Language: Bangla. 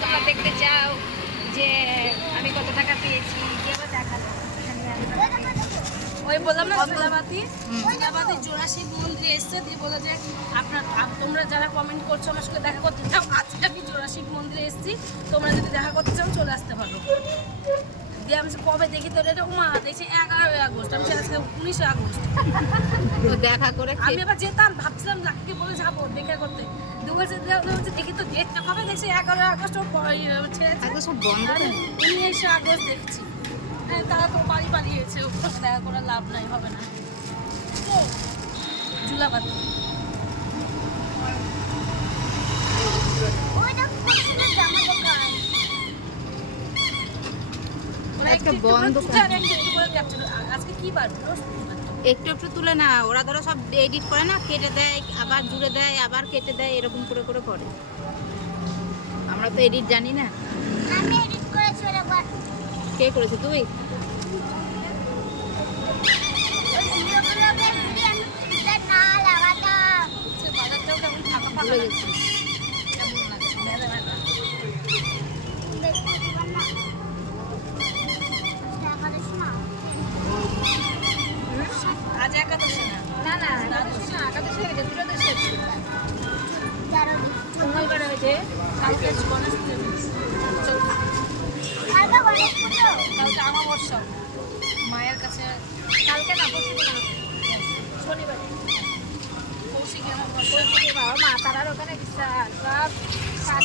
তোমরা দেখতে চাও যে আমি কত টাকা পেয়েছি, এবার দেখাবো। ওই বললাম না জুলাবাতি জোড়াশি মন্দিরে এসছে, দিয়ে বলে যে তোমরা যারা কমেন্ট করছো আমার সঙ্গে দেখা করতে চাও, আজকে আমি জোড়াশি মন্দিরে এসেছি, তোমরা যদি দেখা করতে চাও চলে আসতে পারো। দিয়ে আমি কবে দেখি তোর এটা মা দেখছি 11ই আগস্ট, আমি আজকে 19 আগস্ট দেখা করে আমি আবার যেতাম, ভাবছিলাম লাকিকে বলে যাবো দেখা করতে, দেখি তো ডেটটা কবে দেখছি 11ই আগস্ট সব বন্ধ। 19 আগস্ট দেখছি। হ্যাঁ, তারা তো বাড়ি পালিয়েছে, ওর সাথে দেখা করার লাভ নাই, হবে না। জুলাবাতি আজকে কি বার? একটু একটু তুলে না, ওরা ধরো সব এডিট করে না, কেটে দেয় আবার জুড়ে দেয় আবার কেটে দেয়, এরকম করে করে করে। আমরা তো এডিট জানি না। আমি এডিট করেছি একবার। কে করেছে? তুই? ভুলে গেছি। আজ একাদশী না, না না একাদশী না, একাদশী হয়ে গেছে, ত্রয়োদশী হচ্ছে, মঙ্গলবার হয়েছে, কালকে গণেশ পুজো, কালকে অমাবস্যা মায়ের কাছে, কালকে না পরশু না, শনিবার কৌশিকী আমার মা তারার ওখানে বিশাল সব